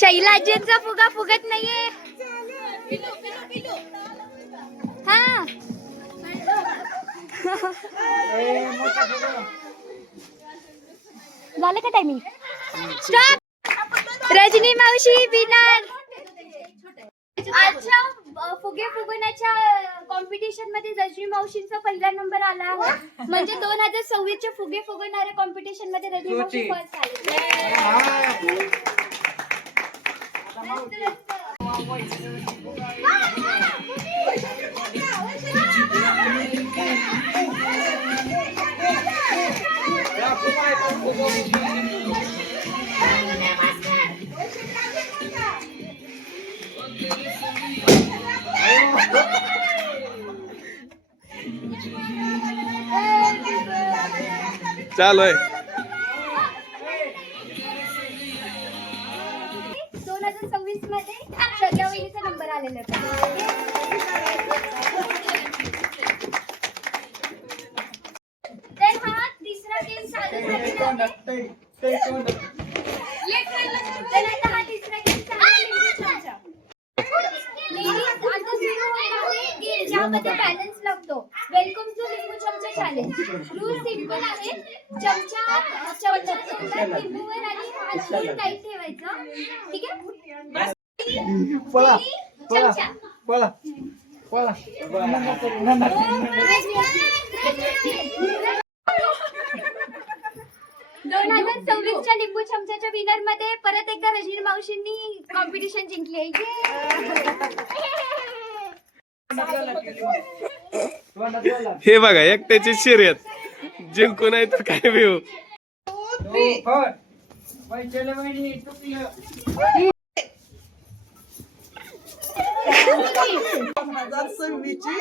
शैलाजींचा फुगा फुगत नाहीये. हा झालं का टायमिंग? स्टॉप. रजनी मावशी विनर. आजच्या फुगे फुगवण्याच्या कॉम्पिटिशन मध्ये रजनी मावशींचा पहिला नंबर आला आहे. म्हणजे 2026 च्या फुगे फुगवणाऱ्या कॉम्पिटिशन मध्ये रजनी मावशी फर्स्ट आली. चालू आहे. 2026 मध्ये श्रद्धा वहिनीचा नंबर आलेला होता. तर हा तिसरा गेम चालू झालेला आहे. तर आता हा तिसरा गेम चालू आहे. गेम ज्यामध्ये बॅलन्स लागतो. वेलकम टू लिंबू चमचा चॅलेंज. रूल सिंपल आहे. चमचा लिंबूवर आणि हात टाईट ठेवायचा. ठीक आहे. पळा पळा पळा पळा. 2026 च्या लिंबू चमच्याच्या विनर मध्ये परत एकदा रजनी मावशींनी कॉम्पिटिशन जिंकली आहे. हे बघा एकट्याची शर्यत जिंकू नाही तर काय भेऊ. ची